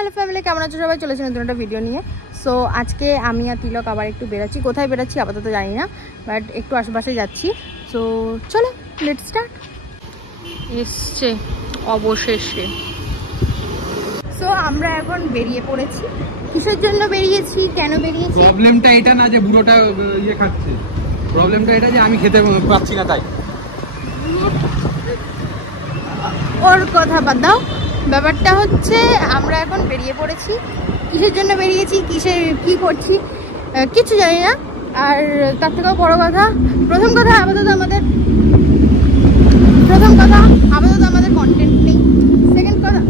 Hello family, কেমন আছো সবাই? চলেছি নতুন একটা ভিডিও নিয়ে। সো আজকে আমি আর তিলক আবার একটু বেরোচ্ছি। কোথায় বেরোচ্ছি আপাতত জানি না, বাট একটু আশেপাশে যাচ্ছি। সো চলো লেটস স্টার্ট। এসছে অবশেষে। সো আমরা এখন বেরিয়ে পড়েছি। কিসের জন্য বেরিয়েছি, কেন বেরিয়েছি? প্রবলেমটা এটা না যে বুড়োটা ইয়ে খাচ্ছে, প্রবলেমটা এটা যে আমি খেতে পাচ্ছি না, তাই। ওর কথা বাদ দাও, ব্যাপারটা হচ্ছে আমরা এখন বেরিয়ে পড়েছি। কিসের জন্য বেরিয়েছি, কি করছি কিছু জানি না। আর তার থেকেও বড় কথা, প্রথম কথা আপাতত আমাদের কন্টেন্ট নেই। সেকেন্ড কথা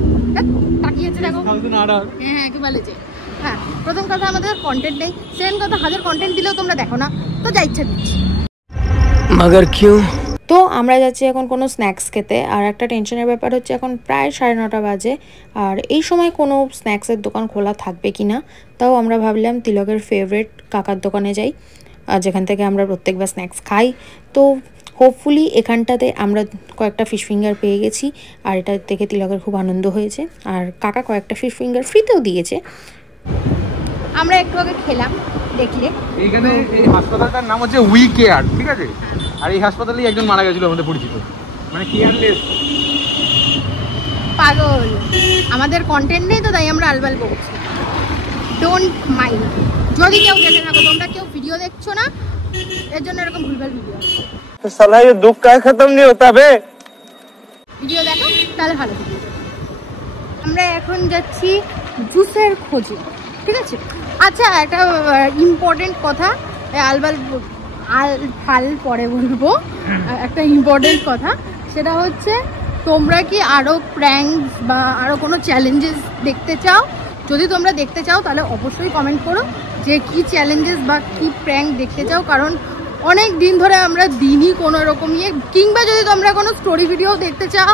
তাকিয়েছে দেখো, হ্যাঁ কি বলেছে, হ্যাঁ প্রথম কথা আমাদের কন্টেন্ট নেই। সেকেন্ড কথা হাজার কন্টেন্ট দিলেও তোমরা দেখো না, তো যা ইচ্ছা দিচ্ছি। মগর কিউ? তো আমরা যাচ্ছি এখন কোনো স্ন্যাক্স খেতে। আর একটা টেনশনের ব্যাপার হচ্ছে এখন প্রায় 9:30 বাজে, আর এই সময় কোনো স্ন্যাক্সের দোকান খোলা থাকবে কি না। তাও আমরা ভাবলাম তিলকের ফেভারিট কাকার দোকানে যাই, যেখান থেকে আমরা প্রত্যেকবার স্ন্যাক্স খাই। তো হোপফুলি এখানটাতে আমরা কয়েকটা ফিশ ফিঙ্গার পেয়ে গেছি, আর এটা দেখে তিলকের খুব আনন্দ হয়েছে। আর কাকা কয়েকটা ফিশ ফিঙ্গার ফ্রিতেও দিয়েছে। আমরা একটু আগে খেলাম, দেখলে এইখানে এই হাসপাতালটার নাম হচ্ছে উই কেয়ার, ঠিক আছে? আর এই হাসপাতালেই একজন মারা গেছিল আমাদের পরিচিত, মানে কেয়ারলেস পাগল। আমাদের কন্টেন্ট নেই তো তাই আমরা আলবাল বলছি, ডোন্ট মাইন্ড। যদি কেউ দেখে থাকো, তোমরা কেউ ভিডিও দেখছো না, এর জন্য এরকম ভুলভাল ভিডিও। তো সালা ये दुख का खत्म नहीं होता बे। ভিডিও দেখো তাহলে ভালো ভিডিও। আমরা এখন যাচ্ছি জুসের খোঁজে, ঠিক আছে? আচ্ছা, একটা ইম্পর্টেন্ট কথা, আল পরে বলবো। একটা ইম্পর্টেন্ট কথা, সেটা হচ্ছে তোমরা কি আরও প্র্যাঙ্কস বা আরও কোনো চ্যালেঞ্জেস দেখতে চাও? যদি তোমরা দেখতে চাও তাহলে অবশ্যই কমেন্ট করো যে কি চ্যালেঞ্জেস বা কি প্র্যাঙ্ক দেখতে চাও, কারণ অনেক দিন ধরে আমরা দিনই কোনো রকম ইয়ে। কিংবা যদি তোমরা কোনো স্টোরি ভিডিও দেখতে চাও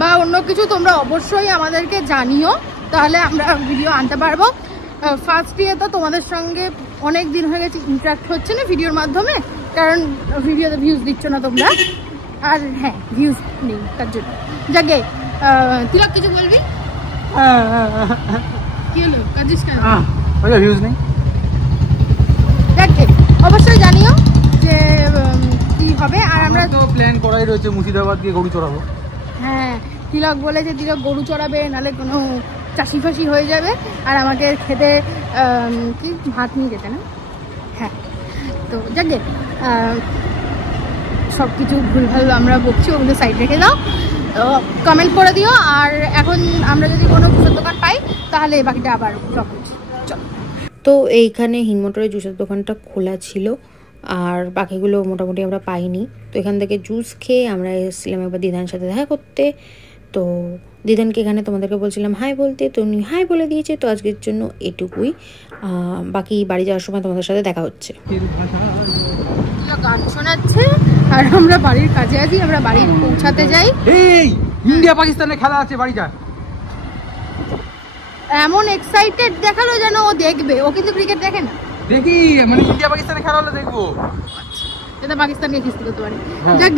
বা অন্য কিছু, তোমরা অবশ্যই আমাদেরকে জানিও, তাহলে আমরা ভিডিও আনতে পারবো। ফার্স্ট ইয়ে তো তোমাদের সঙ্গে অনেক দিন হয়ে গেছে ইন্টারাক্ট হচ্ছে না ভিডিওর মাধ্যমে, কারণ ভিডিওতে ভিউজ দিচ্ছ না তোমরা। আর হ্যাঁ, ভিউজ নেই তার জন্য। যাকে তিলক কিছু বলবি? কি হলো, কাজিস কেন? ভিউজ নেই। যাকে অবশ্যই জানিও যে কি হবে। আর আমরা তো প্ল্যান করাই রয়েছে মুর্শিদাবাদ গিয়ে গরু চড়াবো। হ্যাঁ, তিলক বলেছে তিলক গরু চড়াবে, নাহলে কোনো চাষি ফাঁসি হয়ে যাবে, আর আমাকে খেতে কি ভাত নিয়ে যেতে না। হ্যাঁ, তো যাকে সব কিছু ভুলভাল আমরা বকছি, ওগুলো সাইড রেখে দাও, কমেন্ট করে দিও। আর এখন আমরা যদি কোনো জুসের দোকান পাই তাহলে বাকিটা আবার সব কিছু। চলো। তো এইখানে হিনমোটরের জুসের দোকানটা খোলা ছিল, আর বাকিগুলো মোটামুটি আমরা পাইনি। তো এখান থেকে জুস খেয়ে আমরা এসেছিলাম একবার দিদানের সাথে দেখা করতে। তো দিদানকে এখানে তোমাদেরকে বলছিলাম হাই বলতে, তো উনি হাই বলে দিয়েছে। তো আজকের জন্য এটুকুই, বাকি বাড়ি যাওয়ার সময় তোমাদের সাথে দেখা হচ্ছে। গান শোনাচ্ছে আর আমরা বাড়ির কাছে আছি, আমরা বাড়ি পৌঁছাতে যাই। এই ইন্ডিয়া পাকিস্তানের খেলা আছে, বাড়ি যা। এমন এক্সাইটেড দেখালো যেন ও দেখবে, ও কিন্তু ক্রিকেট দেখে না। দেখি, মানে ইন্ডিয়া পাকিস্তানের খেলা হলে দেখবো। এটা পাকিস্তানকে কিস্তি করতে পারে। যাক,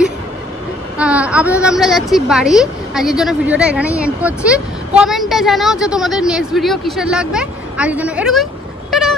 আপাতত আমরা যাচ্ছি বাড়ি। আজকের জন্য ভিডিওটা এখানেই এন্ড করছি। কমেন্টে জানাও যে তোমাদের নেক্সট ভিডিও কিসের লাগবে। আজকের জন্য এটুকুই, টাটা।